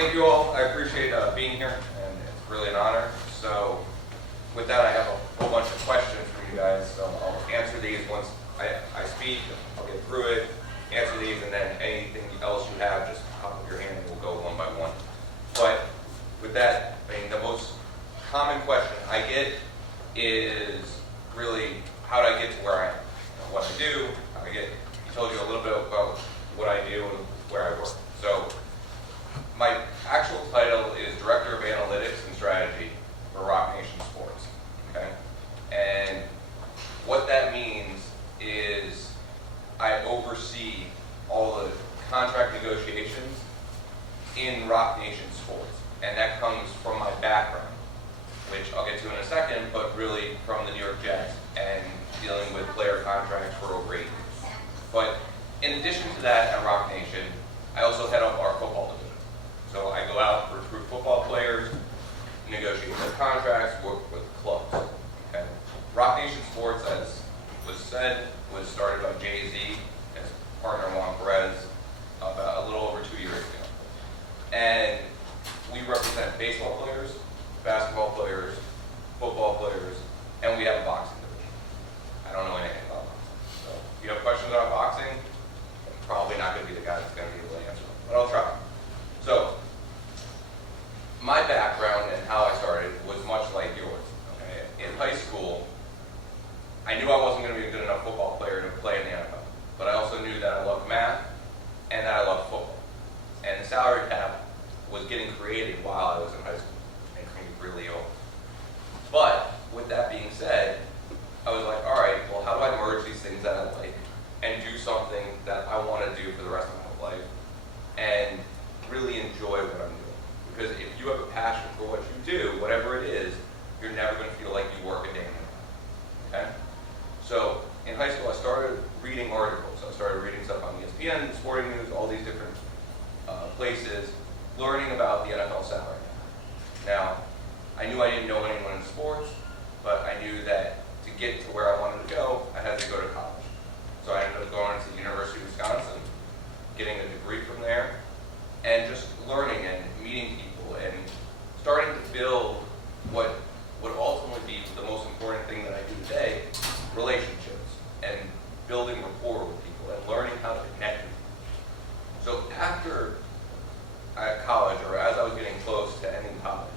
thank you all. I appreciate being here, and it's really an honor. So with that, I have a whole bunch of questions for you guys. So I'll answer these once I speak. I'll get through it, answer these, and then anything else you have, just pop up your hand and we'll go one by one. But with that, I mean, the most common question I get is really, how did I get to where I am? What I do, how I get. I told you a little bit about what I do and where I work. So my actual title is Director of Analytics and Strategy for Rock Nation Sports. Okay, and what that means is I oversee all the contract negotiations in Rock Nation Sports, and that comes from my background, which I'll get to in a second, but really from the New York Jets and dealing with player contracts for over 8 years. But in addition to that at Rock Nation, I also head up our football division. So I go out, recruit football players, negotiate their contracts, work with clubs. Okay. Rock Nation Sports, as was said, was started by Jay-Z as partner Juan Perez about a little over 2 years ago. And we represent baseball players, basketball players, football players, and we have a boxing division. I don't know anything about boxing. So if you have questions about boxing, I'm probably not going to be the guy that's going to be able to answer them, but I'll try. So my background and how I started was much like yours. Okay? In high school, I knew I wasn't going to be a good enough football player to play in the NFL, but I also knew that I loved math and that I loved football. And the salary cap was getting created while I was in high school, making me really old. But with that being said, I was like, all right, well, how do I merge these things that I like and do something that I want to do for the rest of my life and really enjoy what I'm doing? Because if you have a passion for what you do, whatever it is, you're never going to feel like you work a day in your life. Okay? So in high school, I started reading articles. I started reading stuff on ESPN, Sporting News, all these different places, learning about the NFL salary. Now, I knew I didn't know anyone in sports, but I knew that to get to where I wanted to go, I had to go to college. So I ended up going to the University of Wisconsin, getting a degree from there, and just learning and meeting people and starting to build what would ultimately be the most important thing that I do today, relationships and building rapport with people and learning how to connect with people. So after college, or as I was getting close to ending college,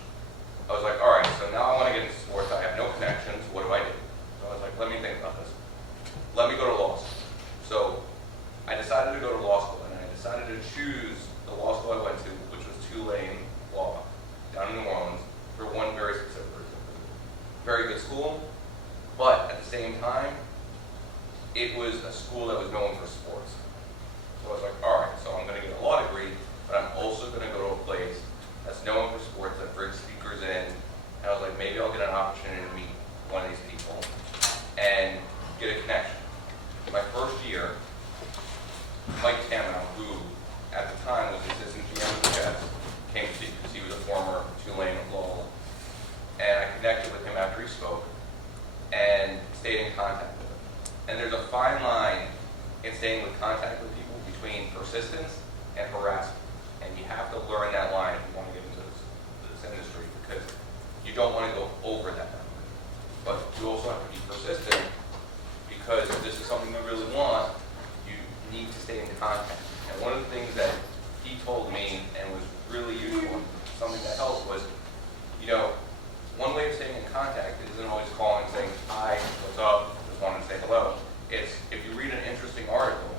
I was like, all right, so now I want to get into sports. I have no connections. What do I do? So I was like, let me think about this. Let me go to law school. So I decided to go to law school, and I decided to choose the law school I went to, which was Tulane Law, down in New Orleans, for one very specific reason. Very good school, but at the same time, it was a school that was known for sports. So I was like, all right, so I'm going to get a law degree, but I'm also going to go to a place that's known for sports, that brings speakers in. And I was like, maybe I'll get an opportunity to meet one of these people and get a connection. My first year, Mike Tammanow, who at the time was the assistant GM of the Jets, came to see because he was a former Tulane law. And I connected with him after he spoke and stayed in contact with him. And there's a fine line in staying with contact with people between persistence and harassment. And you have to learn that line if you want to get into this industry, because you don't want to go over that boundary. But you also have to be persistent, because if this is something you really want, you need to stay in contact. And one of the things that he told me and was really useful, something that helped, was, you know, one way of staying in contact isn't always calling and saying, hi, what's up, just wanted to say hello. It's if you read an interesting article,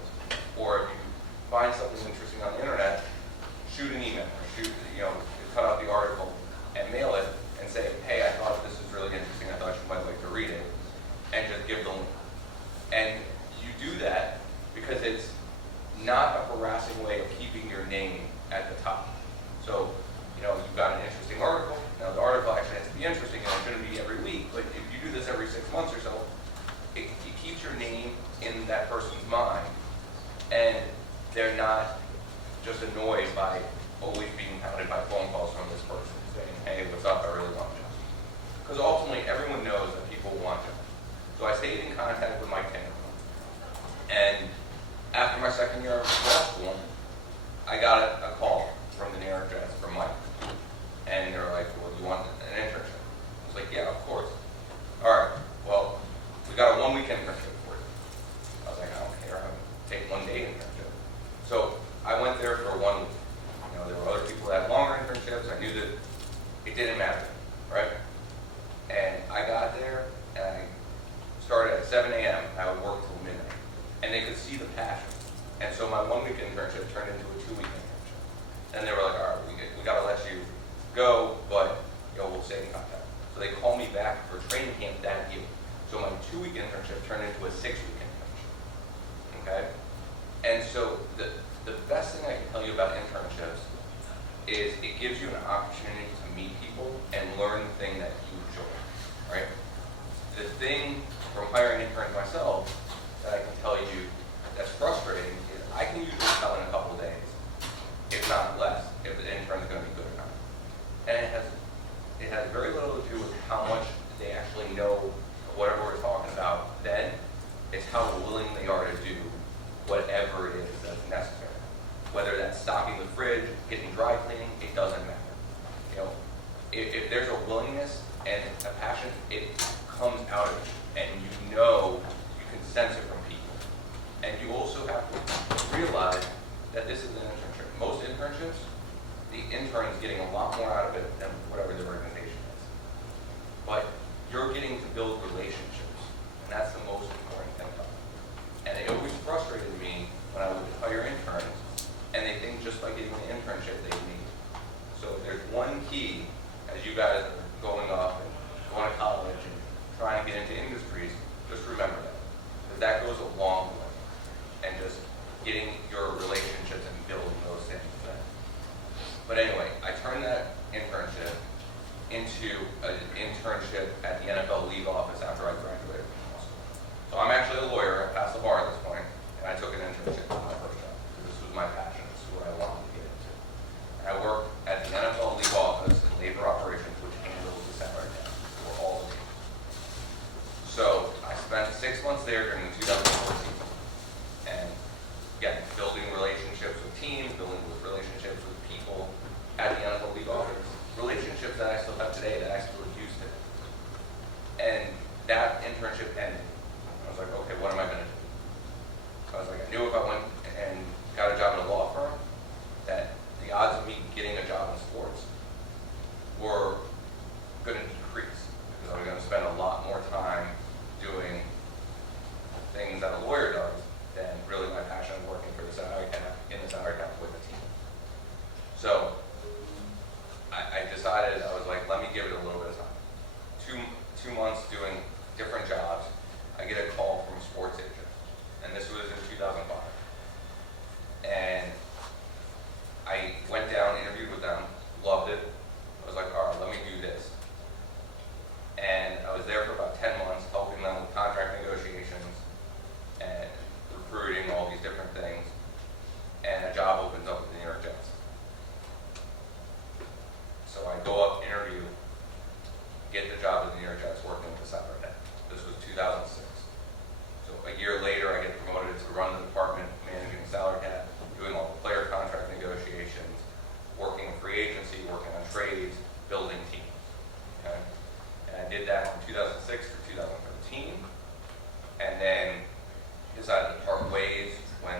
or if you find something interesting on the internet, shoot an email, or cut out the article and mail it and say, hey, I thought this is really interesting, I thought you might like to read it, and just give the link. And you do that because it's not a harassing way of keeping your name at the top. So, you've got an interesting article. Now, the article actually has to be interesting, and it shouldn't be every week, but if you do this every 6 months or so, it keeps your name in that person's mind, and they're not just annoyed by always being hounded by phone calls from this person. it didn't matter, right? And I got there, and I started at 7 a.m. I would work till midnight, and they could see the passion. And so my 1-week internship turned into a 2-week internship. And they were like, all right, we got to let you go, but we'll stay in contact. So they called me back for training camp that year. So my 2-week internship turned into a 6-week internship. Okay? And so the best thing I can tell you about internships is it gives you an opportunity to meet people and learn the thing that you enjoy. Right? The thing from hiring interns myself that I can tell you that's frustrating is I can usually tell in a couple of days, if not less, if the intern is going to be good or not. And it has very little to do with how much they actually know whatever we're talking about then. It's how willing they are to do whatever it is that's necessary. Whether that's stocking the fridge, getting dry cleaning, it doesn't matter. If there's a willingness and a passion, it comes out of you, and you can sense it from people. And you also have to realize that this is an internship. Most internships, the intern is getting a lot more out of it than whatever the organization is. But you're getting to build relationships, and that's the most important thing about it. And it always frustrated me when I would hire interns, and they think just by getting an internship they need. So there's one key, as you guys are going up and going to college and trying to get into industries, just remember that. Because that goes a long way. And just getting your relationships and building those things. But anyway, I turned that internship into an internship at the NFL league office after I graduated from law school. So I'm actually a lawyer. I passed the bar at this point, and I took an internship for my first job. This was my passion. This is what I wanted to get into. And I worked at the NFL league office in labor operations, which handles the salary cap for all the teams. So I spent 6 months there during the 2014. And again, building relationships with teams, building relationships with people at the NFL league office, relationships that I still have today that I still use today. And that internship ended. I was like, okay, what am I going to do? So I was like, I knew if I went and got a job in a law firm, that the odds of me getting a job in sports were going to decrease because I was going to spend a lot more time doing things that a lawyer does than really my passion of working for the salary cap, in the salary cap with the team. So I decided, I was like, let me give it a little bit of time. Two months doing different jobs, I get a call from a sports agent. And this was in 2005. And I went down, interviewed with them, loved it. I was like, all right, let me do this. And I was there for about 10 months, helping them with contract negotiations and recruiting, all these different things, and a job opens up with the New York Jets. So I go up, interview, get the job with the New York Jets, working with the salary cap. This was 2006. So a year later, I get promoted to run the department managing the salary cap, doing all the player contract negotiations, working in free agency, working on trades, building teams. Okay? And I did that from 2006 to 2013, and then decided to part ways when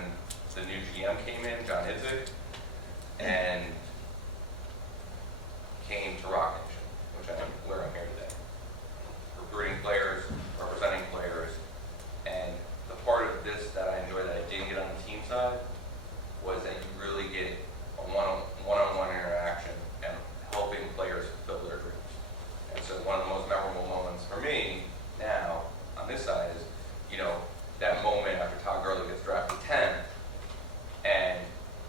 the new GM came in, John Idzik, and came to Rock Nation, which I am where I'm here today. Recruiting players, representing players, and the part of this that I enjoy that I didn't get on the team side was that you really get a one-on-one interaction and helping players fulfill their dreams. And so one of the most memorable moments for me now on this side is, that moment after Todd Gurley gets drafted 10, and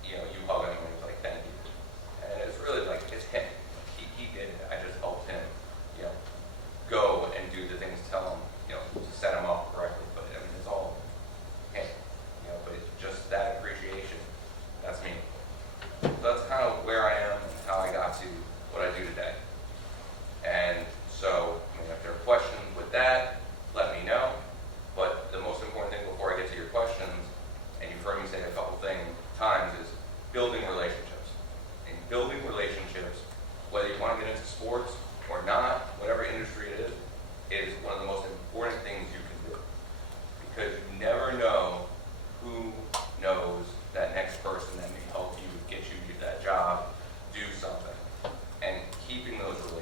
you hug him and he's like, thank you. And it's really like, it's him. He did it. I just helped him, go and do the things, tell him, to set him up correctly. But I mean, it's all him, but it's just that appreciation. That's me. So that's kind of where I am and how I got to what I do today. And so, if there are questions with that, let me know. But the most important thing before I get to your questions, and you've heard me say a couple times, is building relationships. And building relationships, whether you want to get into sports or not, whatever industry it is one of the most important things you can do. Because you never know who knows that next person that may help you, get you that job, do something. And keeping those relationships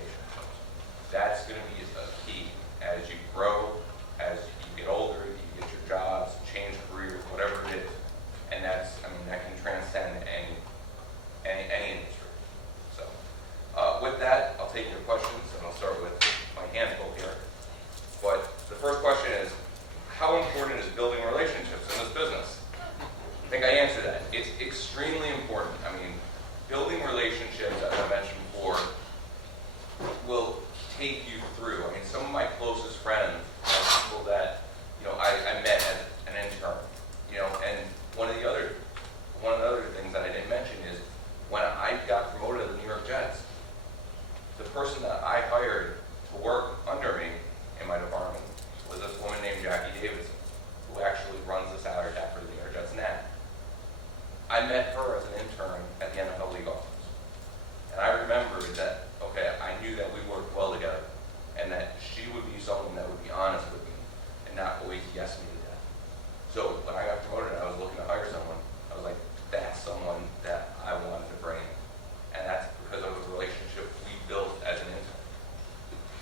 person that I hired to work under me in my department was this woman named Jackie Davidson, who actually runs the salary cap for the New York Jets now. I met her as an intern at the NFL League office. And I remembered that, okay, I knew that we worked well together and that she would be someone that would be honest with me and not always yes me to death. So when I got promoted, I was looking to hire someone. I was like, that's someone that I wanted to bring in. And that's because of the relationship we built as an intern.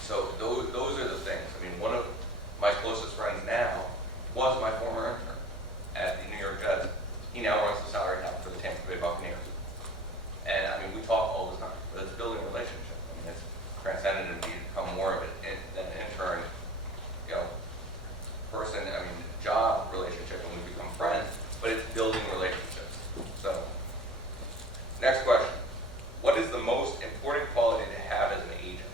So those are the things. I mean, one of my closest friends now was my former intern at the New York Jets. He now runs the salary cap for the Tampa Bay Buccaneers. And I mean, we talk all the time, but it's building relationships. I mean, it's transcended and become more of it than an intern, person, job relationship, and we become friends, but it's building relationships. So, next question. What is the most important quality to have as an agent?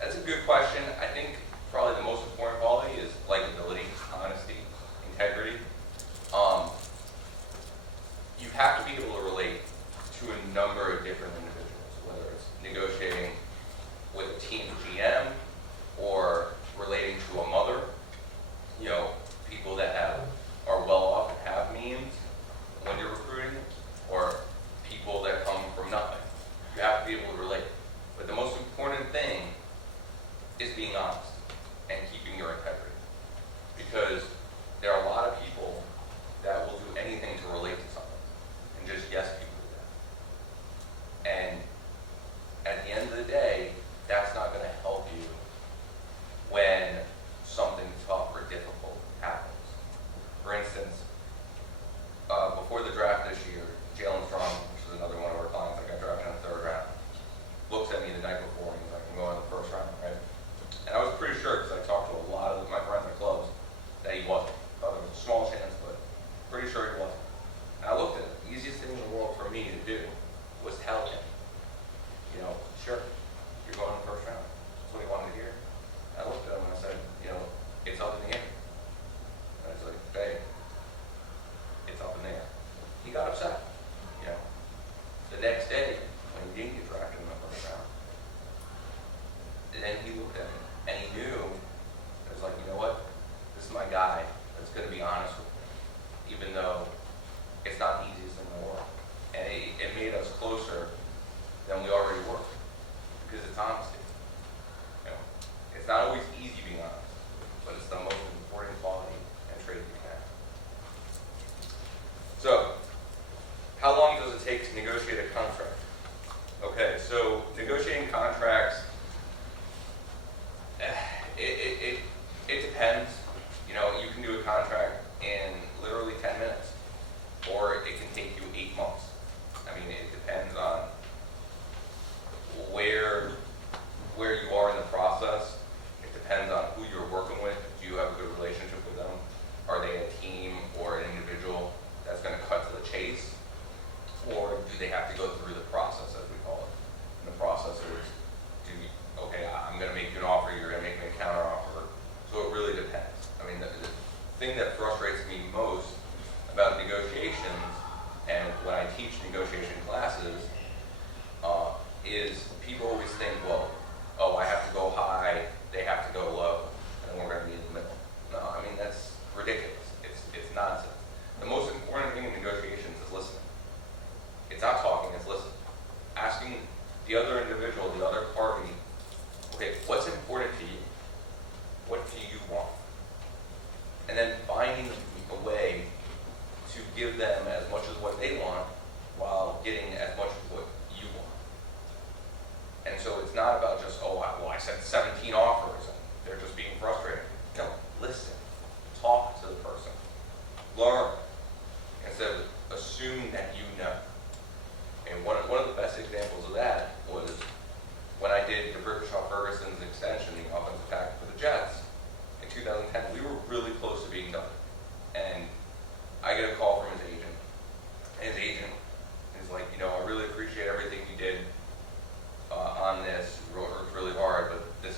That's a good question. I think probably the most important quality is likability, honesty, integrity. You have to be able to relate to a number of different individuals, whether it's negotiating with a team GM or relating to a mother, people that are well off and have means when you're recruiting, or people that come from nothing. You have to be able to relate. But the most important thing is being honest and keeping your integrity. Because there are a lot of people that will do anything to relate to something and just yes people to that. And at the end of the day, that's not going to help you when something tough or difficult happens. For instance, before the draft this year, Jalen Strong, which is another one of our clients that got drafted in the third round, looks at me the night before and he's like, I'm going in the first round, right? And I was pretty sure, because I talked to a lot of my friends at clubs, that he wasn't. Thought there was a small chance, but pretty sure he wasn't. And I looked at it. The easiest thing in the world for me to do was tell him, sure, you're going in the first round. That's what he wanted to hear. And I looked at him and I said, it's up in the air. And I was like, babe, it's up in the air. He got upset. The next day, when he didn't get drafted in the first round, and then he looked at me and he knew, it was like, you know what? This is my guy that's going to be honest with me, even though it's not the easiest thing in the world. And it made us closer than we already were, because it's honesty. It's not always easy being honest, but it's the most important quality and trait you can have. So, how long does it take to negotiate a contract? Okay, so negotiating contracts, it depends. You can do a contract in literally 10 minutes, or it can take you 8 months. It depends on where you are in the process. It depends on who you're working with. Do you have a good relationship with them? Are they a team or an individual that's going to cut to the chase? Or do they have to go through the process, as we call it? And the process is, I'm going to make you an offer, you're going to make me a counter offer. So it really depends. The thing that frustrates me most about negotiations, and when I teach negotiation classes, is people always think, I have to go high, they have to go low, and we're going to be in the middle. No, that's ridiculous. It's nonsense. The most important thing in negotiations is listening. It's not talking, it's listening. Asking the other individual, the other party, okay, what's important to you? What do you want? And then finding a way to give them as much as what they want while getting as much as what you want. And so it's not about just, I sent 17 offers and they're just being frustrated. No, listen. Talk to the person. Learn. Instead of assume that you know. And one of the best examples of that was when I did Ferguson's extension, the offensive tackle for the Jets in 2010. We were really close to being done. And I get a call from his agent. And his agent is like, I really appreciate everything you did on this. You worked really hard, but this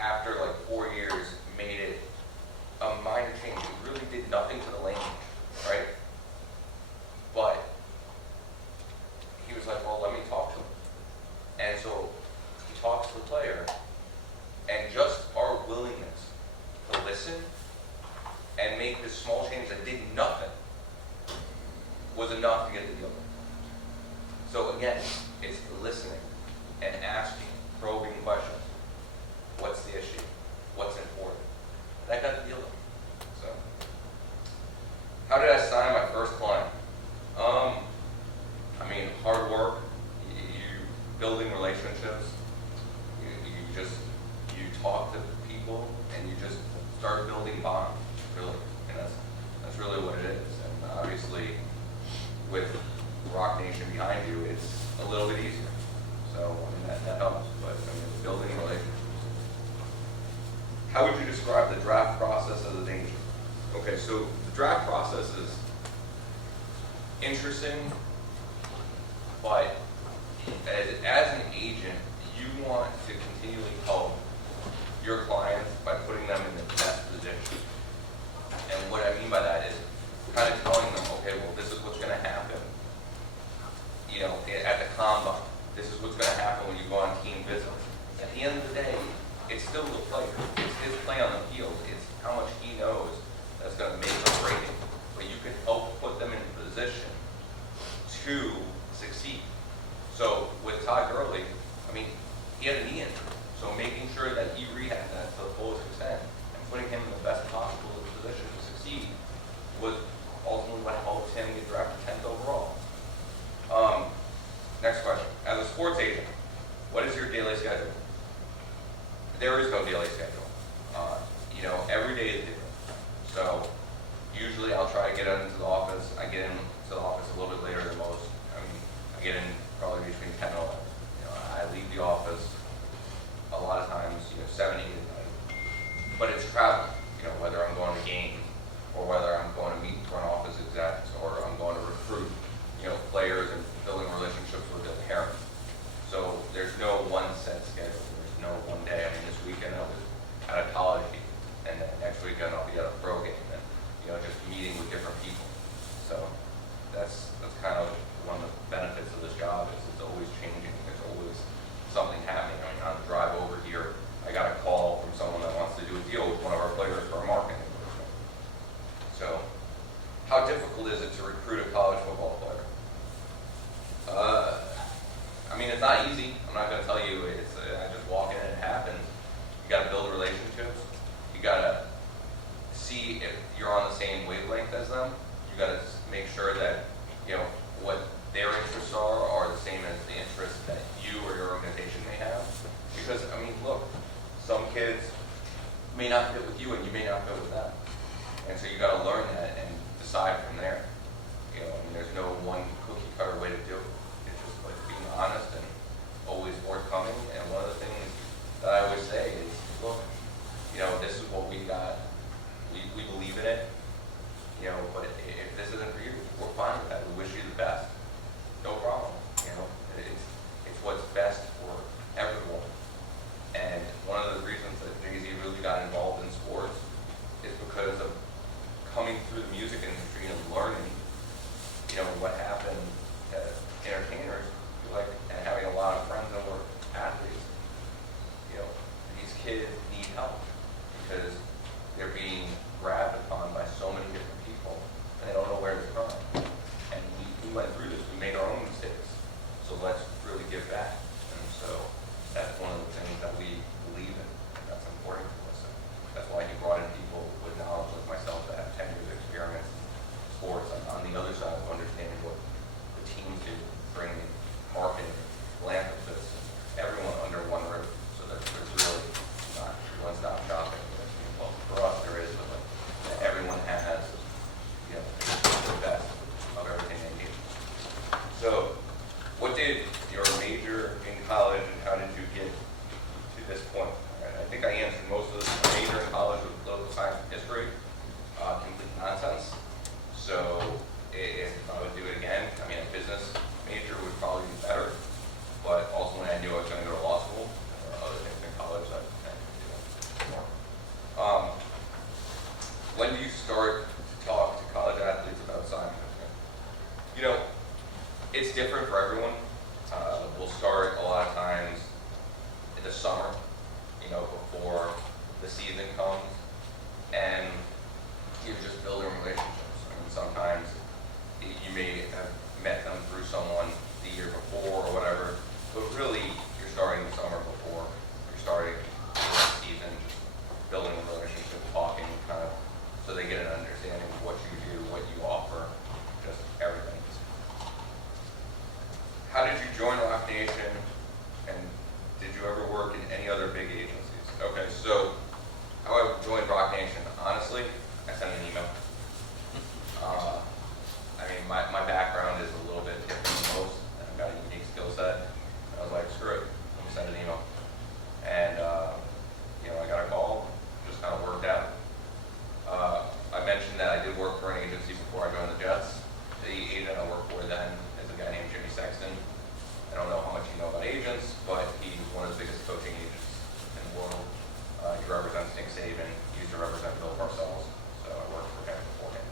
after like 4 years, made it a minor change. It really did nothing to the language, right? But he was like, well, let me talk to him. And so he talks to the player, and just our willingness to listen and make this small change that did nothing was enough to get the deal done. So again, it's listening and asking probing questions. What's the issue? What's important? That got the deal done. So, how did I sign my first client? I mean, hard work. You building relationships. You talk to people and you just start building bonds, really, and that's really what it is. And obviously, with Rock Nation behind you, it's a little bit easier. So I mean that helps. But I mean, it's building relationships. How would you describe the draft process as a danger? Okay, so the draft process is interesting, but as an agent, you want to continually help your clients by putting them in the best position. And what I mean by that is kind of telling them, okay, well, this is what's going to happen. You know, at the combine, this is what's going to happen when you go on team visits. At the end of the day, it's still the player. It's his play on the field. It's how much he knows that's going to make or break it. But you can help put them in position to succeed. So with Todd Gurley, I mean, he had a knee injury. So making sure that he rehabbed that to the fullest extent and putting him in the best possible position to succeed was ultimately what helped him get drafted 10th overall. Next question. As a sports agent, what is your daily schedule? There is no daily schedule. You know, every day is different. So usually I'll try to get into the office. I get into the office a little bit later than most. I mean, I get in probably between 10 and 11. You know, I leave the office a lot of times, 7, 8 at night. But it's traveling, whether I'm going to games or whether I'm going to meet front office execs or I'm going to recruit, players and building relationships with their parents. So there's no one set schedule. There's no one day. I mean, this weekend I was at a college game, and then next weekend I'll be at a pro game, and just meeting with different people. So that's kind of one of the benefits of this job is it's always changing. There's always something happening. I mean, on the drive over here, I got a call from someone that wants to do a deal with one of our players for a marketing endorsement. So, how difficult is it to recruit a college football player? I mean, it's not easy. I'm not going to tell you it's. I just walk in and it happens. You got to build relationships. You got to see if you're on the same wavelength as them. You got to make sure that what their interests are the same as the interests that you or your organization may have. Because I mean, look, some kids may not fit with you and you may not fit with them, and so you got to learn that and decide from there. I mean, there's no one cookie cutter way to do it. It's just like being honest and always forthcoming. And one of the things that I always say is, look, this is what we got. We believe in it. But if this isn't for you, we're fine with that. We wish you the best. No problem. It's what's best for everyone. And one of the reasons that Jay-Z really got involved in sports is because of coming through the music industry and learning, what happened to entertainers, and having a lot of friends that were athletes. These kids need help because they're being grabbed upon by so many different people, and they don't know where to turn. And we went through this. We made our own mistakes. So let's really give back. And so that's one of the things that we believe in. And that's important to us. And that's why he brought in people with knowledge like myself that have 10 years of experience in sports. And on the other side of understanding what the teams do, bringing marketing, philanthropists, everyone under one roof. So that there's really not one-stop shopping. Well, for us there is, but everyone has the best of everything they need. So what did your major in college and how did you get to this point? I think I answered most of this. My major in college was political science and history, complete nonsense. So if I would do it again, I mean, a business major would probably be better. But ultimately I knew I was going to go to law school or other things in college that season comes and you're just building relationships. I mean, sometimes you may have met them through someone the year before or whatever, but really you're starting the summer before. You're starting the season, just building a relationship, talking kind of, so they get an understanding of what you do, what you offer, just everything. How did you join Rock Nation, and did you ever work in any other big agencies? Okay, so how I joined Rock Nation, honestly, I sent an email. I mean, my background is a little bit different than most, and I've got a unique skill set. I was like, screw it, let me send an email. And, I got a call, just kind of worked out. I mentioned that I did work for an agency before I joined the Jets. The agent I worked for then is a guy named Jimmy Sexton. I don't know how much you know about agents, but he's one of the biggest coaching agents in the world. He represents Nick Saban. He used to represent Bill Parcells, so I worked for him before him.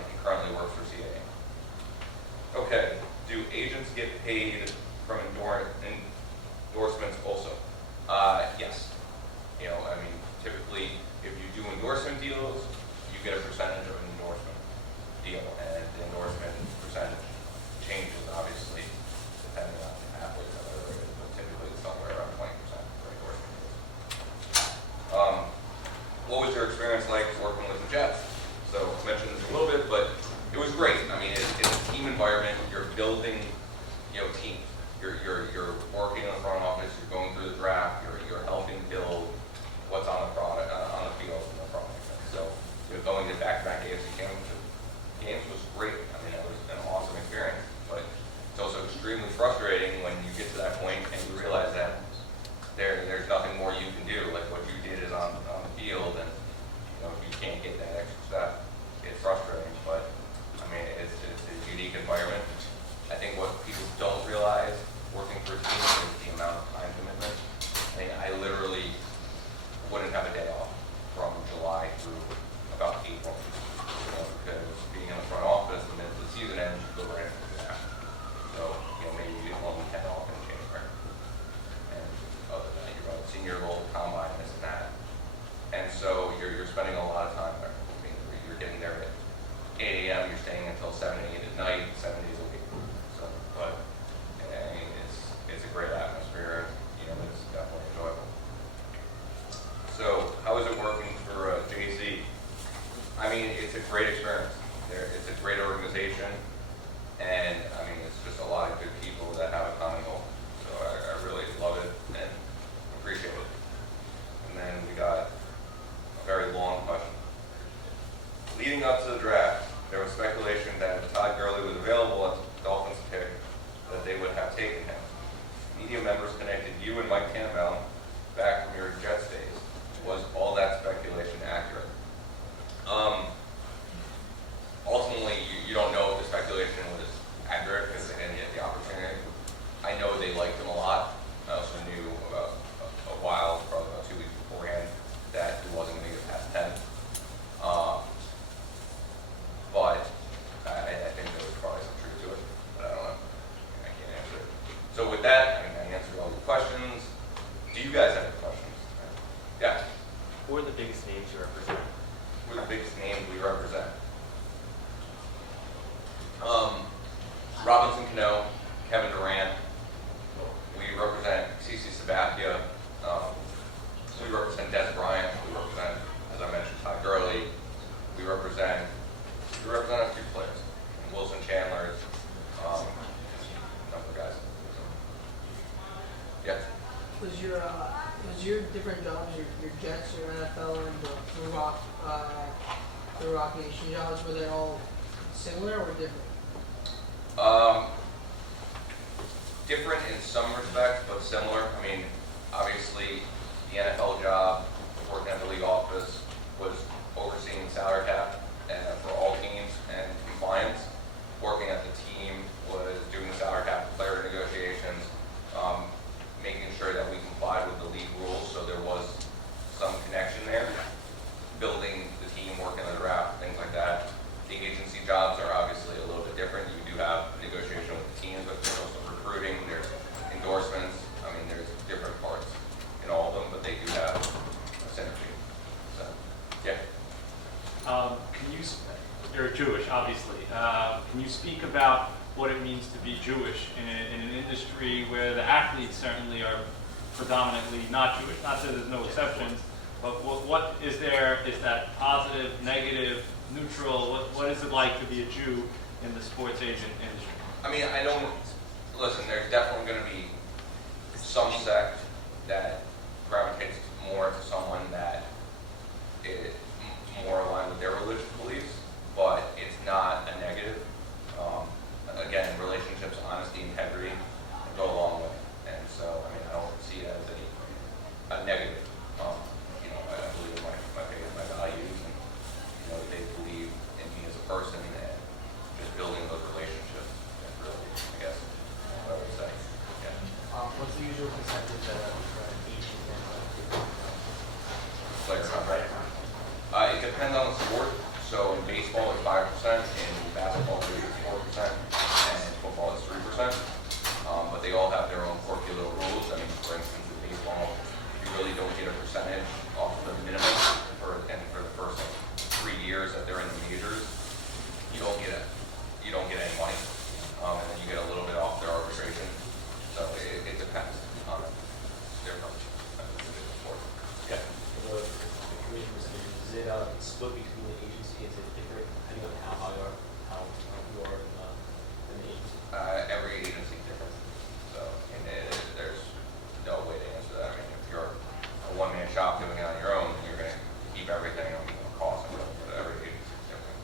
He currently works for CAA. Okay, do agents get paid from endorsements also? Yes. Typically, if you do endorsement deals, you get a percentage of an endorsement deal, and the endorsement percentage changes, obviously, depending on the athlete, but typically it's somewhere around 20% for endorsement deals. What was your experience like working with the Jets? So I mentioned this a little bit, but it was great. I mean, it's a team environment. You're building, teams. You're working in the front office. You're going through the draft. You're helping build what's on the product, on the field and the product. So going to back-to-back AFC games was great. I mean, it was an awesome experience. But it's also extremely frustrating when you get to that point and you realize that there's nothing more you can do. Like what you did is on the field, and if you can't get that extra step, it's frustrating. But I mean, it's a unique environment. I think what people don't realize working for a team is the amount of time commitment. I mean, I literally wouldn't have a day off from July through about April, because being in the front office, and then the season ends, you go right into the draft. So, maybe you get 1 weekend off in January. And other than that, you're about senior bowl, combine, this and that. And so you're spending a lot of time there. I mean, you're getting there at 8 a.m., you're staying until 7, 8 at night, 7 days a week. So, but I mean, it's a great atmosphere. It's definitely enjoyable. So, how is it working for JC? I mean, it's a great experience. It's a great organization, and I mean, it's just a lot of good people that have a common goal. So, I really love it and appreciate it. And then we got a very long question. Leading up to the draft, there was speculation that if Todd Gurley was available at the Dolphins pick, that they would have taken him. Media members connected you and Mike Campbell back from your Jets days. Was all that speculation accurate? Ultimately, you don't know if the speculation was accurate because they didn't get the opportunity. I know they liked him a lot. I also knew about a while, probably about 2 weeks beforehand, that he wasn't going to get past 10. But I think there was probably some truth to it, but I don't know. I can't answer it. So with that, I answered all your questions. Do you guys have any questions? Yeah. Who are the biggest names you represent? Who are the biggest names we represent? Robinson Cano, Kevin Durant. We represent CC Sabathia. We represent Des Bryant. We represent, as I mentioned, Todd Gurley. We represent a few players. Wilson Chandler, a couple of guys. Yes. Was your different jobs, your Jets, your NFL, and the Rock Nation jobs, were they all similar or different? Different in some respects, but similar. I mean, obviously, the NFL job, working at the league office, was overseeing the salary cap for all teams and compliance. Working at the team was doing the salary cap, player negotiations, making sure that we complied with the league rules, so there was some connection there. Building the team, working on the draft, things like that. The agency jobs are obviously a little bit different. You do have negotiation with the teams, but there's also recruiting, there's endorsements. I mean, there's different parts in all of them, but they do have Jewish, obviously. Can you speak about what it means to be Jewish in an industry where the athletes certainly are predominantly not Jewish? Not that there's no exceptions, but what is there? Is that positive, negative, neutral? What is it like to be a Jew in the sports agent industry? I mean, I don't, listen, there's definitely going to be some sect that gravitates more to someone that is more aligned with their religious beliefs, but it's not a negative. Again, relationships, honesty, integrity go a long way. And so, I mean, I don't see it as a negative. I believe in my faith, my values, and, they believe in me as a person, and just building those relationships is really, I guess, what I would say. Yeah. What's the usual percentage of Asian and Player contract. It depends on the sport. So in baseball it's 5%, in basketball it's 4%, and in football it's 3%. But they all have their own quirky little rules. I mean, for instance, in baseball, you really don't get a percentage off the minimum for the first 3 years that they're in the majors. You don't get any money, and then you get a little bit off their arbitration. So it depends on their approach. Yeah. Is it split between the agency? Is it different depending on how you are in the agency? Every agency is different. So there's no way to answer that. I mean, if you're a one-man shop doing it on your own, then you're going to keep everything on cost and whatever. But every agency is different.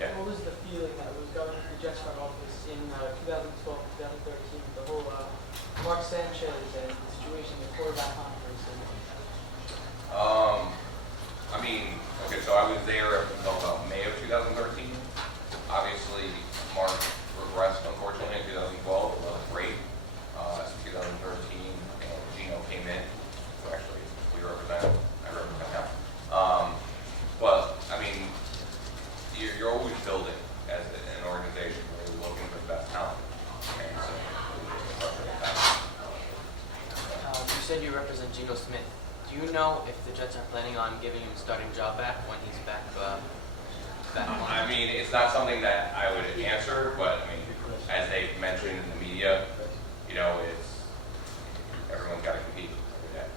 Yeah. What was the feeling that was going through the Jets front office in 2012, 2013, the whole Mark Sanchez and the situation, the quarterback conference? I mean, okay, so I was there up until about May of 2013. Obviously, Mark regressed, unfortunately, in 2012. It wasn't great. 2013, and Gino came in. So actually, I represent him. But, I mean, you're always building as an organization where you're looking for the best talent. And so, you said you represent Geno Smith. Do you know if the Jets are planning on giving him a starting job back when he's back on? I mean, it's not something that I would answer, but I mean, as they mentioned in the media, it's everyone's got to compete every day.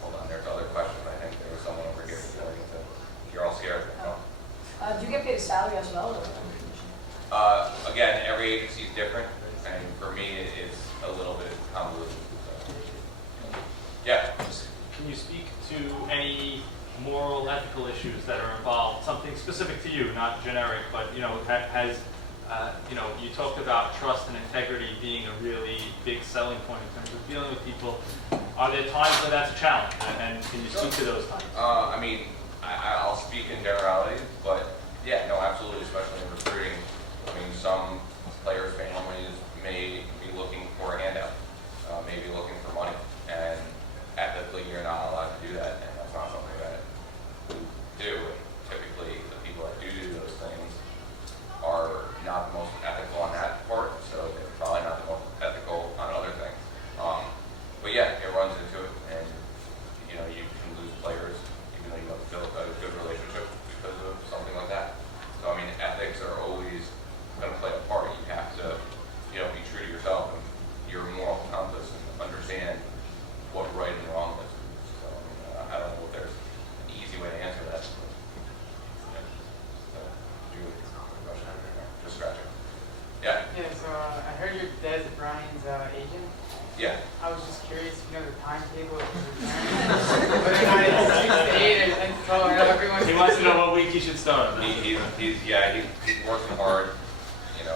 Hold on, there's other questions. I think there was someone over here. You're all scared. No? Do you get paid a salary as well? Again, every agency is different, and for me, it's a little bit convoluted. Yeah. Can you speak to any moral, ethical issues that are involved? Something specific to you, not generic, but has you talked about trust and integrity being a really big selling point in terms of dealing with people. Are there times where that's a challenge, and can you speak to those times? I mean, I'll speak in generalities, but yeah, no, absolutely, especially in recruiting. I mean, some players' families may be looking for a handout, maybe looking for money, and ethically, you're not allowed to do that, and that's not something that we do. And typically, the people that do those things are not the most ethical on that part, so they're probably not the most ethical on other things. But yeah, it runs into it, and you can lose players even though you have built a good relationship because of something like that. So I mean, ethics are always going to play a part. You have to, be true to yourself and your moral compass and understand what right and wrong is. So I don't know if there's an easy way to answer that. Just scratching. Yeah. Yeah, so I heard your dad's Brian's agent. Yeah. I was just curious, the timetable of his return. Whether or not it's 6 to 8 or 10 to 12. I know everyone. He wants to know what week he should start. He's working hard, and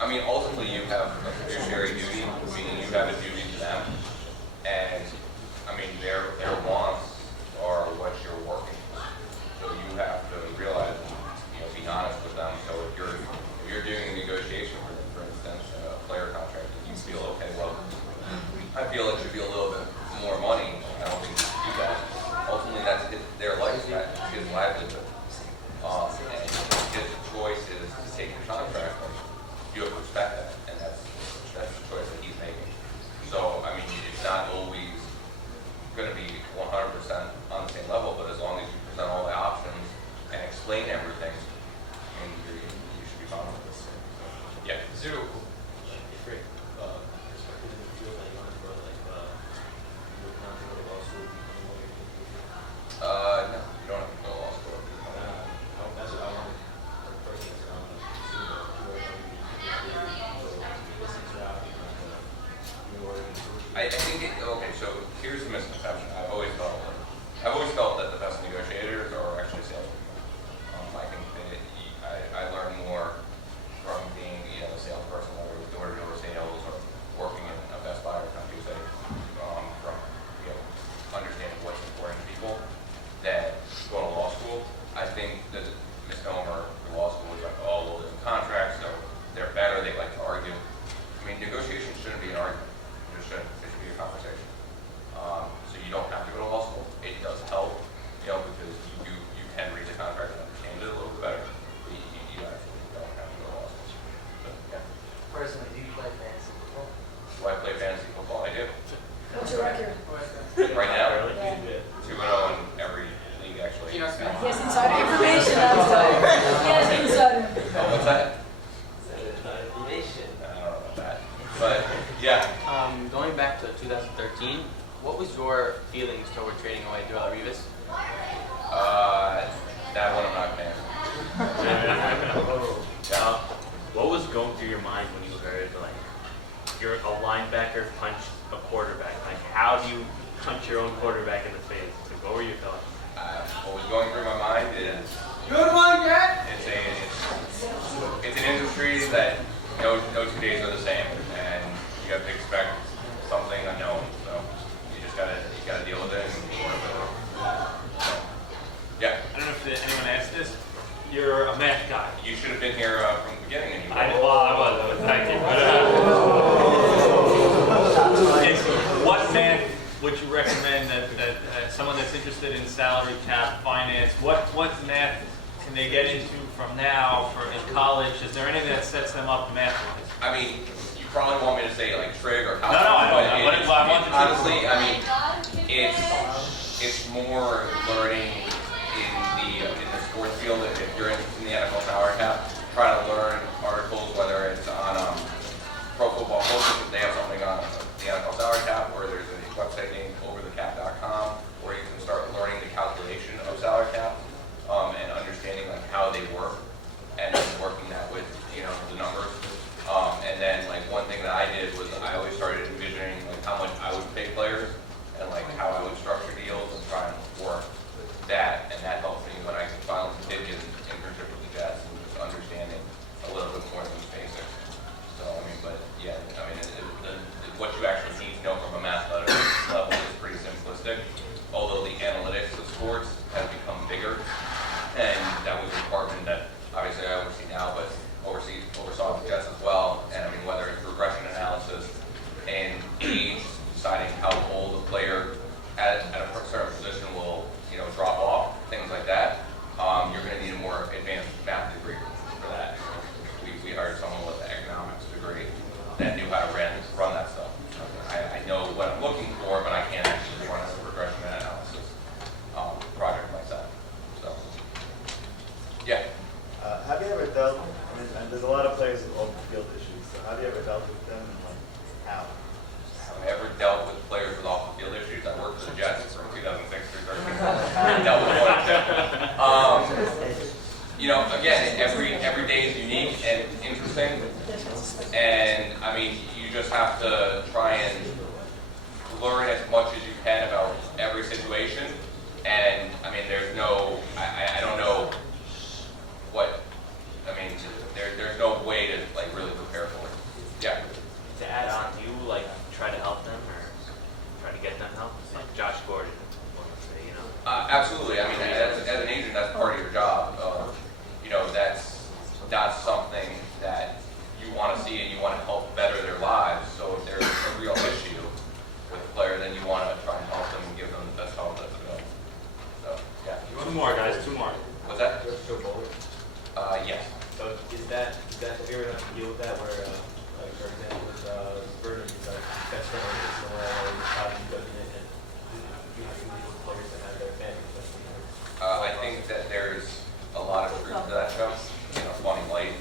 I mean, ultimately, you have a fiduciary duty, meaning you have a duty to them, and I mean, their wants are what you're working for. So you have to realize, be honest with them. So if you're doing a negotiation for Yes, insider information, that's right. Yes, insider. Oh, what's that? Information. I don't know about that. But, yeah. Going back to 2013, what was your feelings toward trading away Joel Rivas? That one I'm not paying. What was going through your mind when you heard like you're a linebacker punched a quarterback? Like how do you punch your own quarterback in the face? Like, what were your thoughts? What was going through my mind is Good one, Jack. it's an industry that no 2 days are the same, and you have to expect something unknown. So you gotta deal with it and work with it. So, yeah. I don't know if anyone asked this. You're a math guy. You should have been here from the beginning, and you I was. Thank you. What math would you recommend that someone that's interested in salary cap finance? What math can they get into from now for in college? Is there anything that sets them up math-wise? I mean, you probably want me to say like trig or calculus. No, I but don't. I want the honestly, I mean, it's more learning in the sports field. If you're interested in the NFL salary cap, try to learn articles, whether it's on Pro Football Focus, if they have something on the NFL salary cap, or there's a website named overthecap.com where you can start learning the calculation of salary cap and understanding like how they work and then working that with the numbers. And then like one thing that I did was I always started envisioning like how much I would pay players and like how I would structure deals and try and work that, and that helped me when I finally did get an internship with the Jets and just understanding a little bit more than the basics. So I mean, but yeah, I mean, what you actually need to know from a math level is pretty simplistic. Although the analytics of sports has become bigger, and that was a department that obviously I oversee now, but oversaw the Jets as well. And I mean, whether it's regression analysis and age, deciding how old a player at a certain position will drop off, things like that. You're going to need a more advanced math degree for that. We hired someone with an economics degree that knew how to run that stuff. I know what I'm looking for, but I can't actually run a regression analysis project myself. So, yeah. Have you ever dealt, and there's a lot of players with off-the-field issues, so have you ever dealt with them, and like, how? Have I ever dealt with players with off-the-field issues? I worked for the Jets from 2006 through 13. I dealt with one. Again, every day is unique and interesting, and I mean, you just have to try and learn as much as you can about every situation. And I mean, there's no, I don't know what, I mean, there's no way to like really prepare for it. Yeah. To add on, do you like try to help them or try to get them help? Like Josh Gordon, let's say, Absolutely. I mean, as an agent, that's part of your job. That's not something that you want to see, and you want to help better their lives. So if there's a real issue with a player, then you want to try and help them and give them the best help that's available. So, yeah. 2 more, guys. 2 more. What's that? You have to go forward. Yes. So have you ever had to deal with that where, like for example, with Braverman, he's like, best friend is in the way, how do you go in and you have to deal with players that have their families, especially. I think that there's a lot of truth to that show, funny light,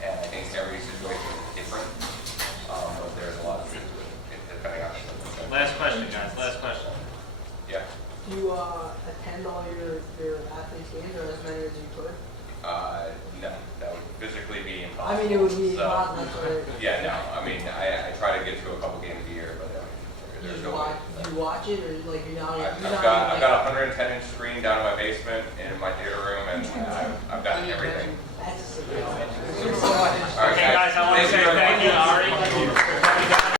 and I think every situation is different, but there's a lot of truth to it, depending on the Last question, guys. Last question. Yeah. Do you attend all your athletes' games, or as many as you could? No, that would physically be impossible. I mean, it would be So, impossible. yeah, no, I mean, I try to get to a couple games a year, but there's no way. Do you watch it, or like you're not? I've got a 110-inch screen down in my basement in my theater room, and I've got everything. That's All right, Okay, guys, I want to Thank say you very thank you, much. Ari.